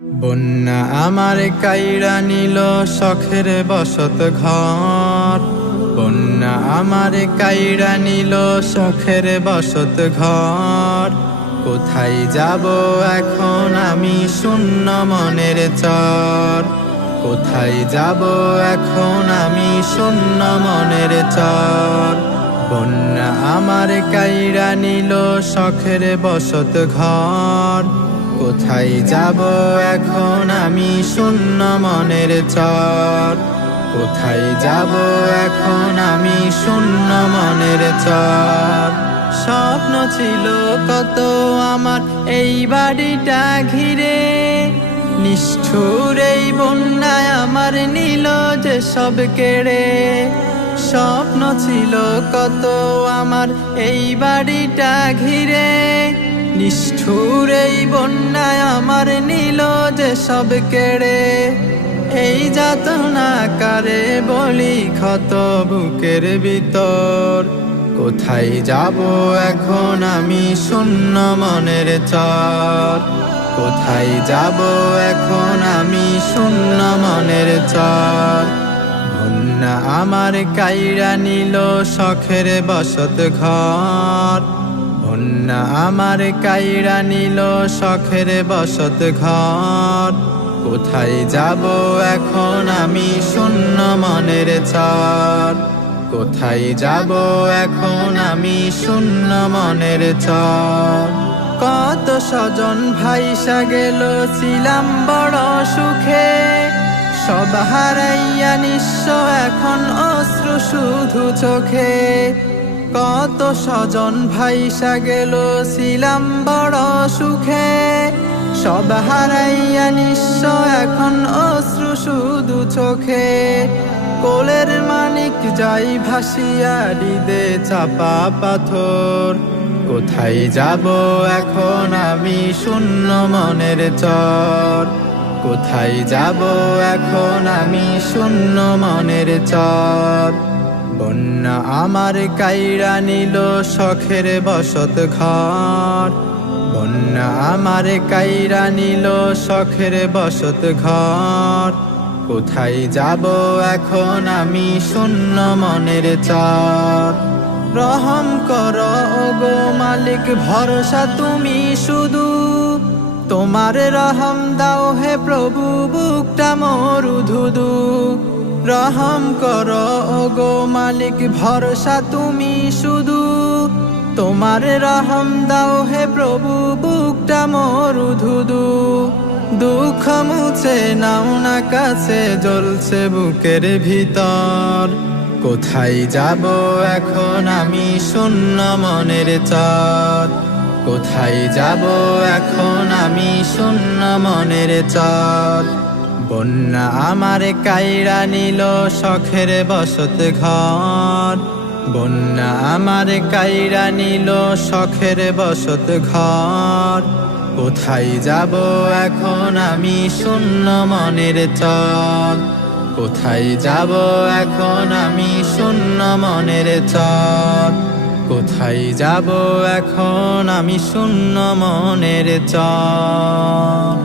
বন্যা আমার কাইড়া নিল শখের বসত ঘর। বন্যা আমার কাইড়া নিল শখের বসত ঘর। কোথায় যাব এখন আমি শূন্য মনের চর। কোথায় যাব এখন আমি শূন্য মনের চর। বন্যা আমার কাইড়া নিল শখের বসত ঘর। কোথায় যাব এখন আমি শূন্য মনের চর। কোথায় যাব এখন আমি শূন্য মনের চর। স্বপ্ন ছিল কত আমার এই বাড়িটা ঘিরে, নিষ্ঠুর এই বন্যায় আমার নিল যে সব কেড়ে। স্বপ্ন ছিল কত আমার এই বাড়িটা ঘিরে, নিষ্ঠুর এই বন্যায় আমার নিল যে সব কেড়ে। এই যাতনা কারে বলি ক্ষত বুকের ভিতর। কোথায় যাব এখন আমি শূন্য মনের চর। কোথায় যাব এখন আমি শূন্য মনের চর। বন্যা আমার কাইড়া নিল শখের বসত ঘর। বন্যা আমার কাইড়া নিল শখের বসত ঘর। কোথায় যাব এখন আমি শূন্য মনের চর। কোথায় যাব এখন আমি শূন্য মনের চর। কত স্বজন ভাইসা গেল ছিলাম বড় সুখে, সব হারাইয়া নিঃস্ব এখন অশ্রু শুধু চোখে। কত স্বজন ভাইসা গেল ছিলাম বড় সুখে, সব হারাইয়া নিঃস্ব এখন অশ্রু শুধু চোখে। কোলের মানিক যাই ভাসিয়া হৃদে চাপা পাথর। কোথায় যাব এখন আমি শূন্য মনের চর। কোথায় যাব এখন আমি শূন্য মনের চর। বন্যা আমার কাইড়া নিল শখের বসত ঘর। বন্যা আমার কাইড়া নিল শখের বসত ঘর। কোথায় যাব এখন আমি শূন্য মনের চর। রহম করো ওগো মালিক ভরসা তুমি শুধু, তোমার রহম দাও হে প্রভু বুকটা মরু ধুধু। রহম করো ওগো মালিক ভরসা তুমি শুধু, তোমার রহম দাও হে প্রভু বুকটা মরু ধুধু। দুঃখ মুছে নাও না কাছে জ্বলছে বুকের ভিতর। কোথায় যাব এখন আমি শূন্য মনের চর। কোথায় যাব এখন আমি শূন্য মনের চর। বন্যা আমার কাইড়া নিল শখের বসত ঘর। বন্যা আমার কাইড়া নিল শখের বসত ঘর। কোথায় যাব এখন আমি শূন্য মনের চর। কোথায় যাব এখন আমি শূন্য মনের চর। কোথায় যাব এখন আমি শূন্য মনের চর।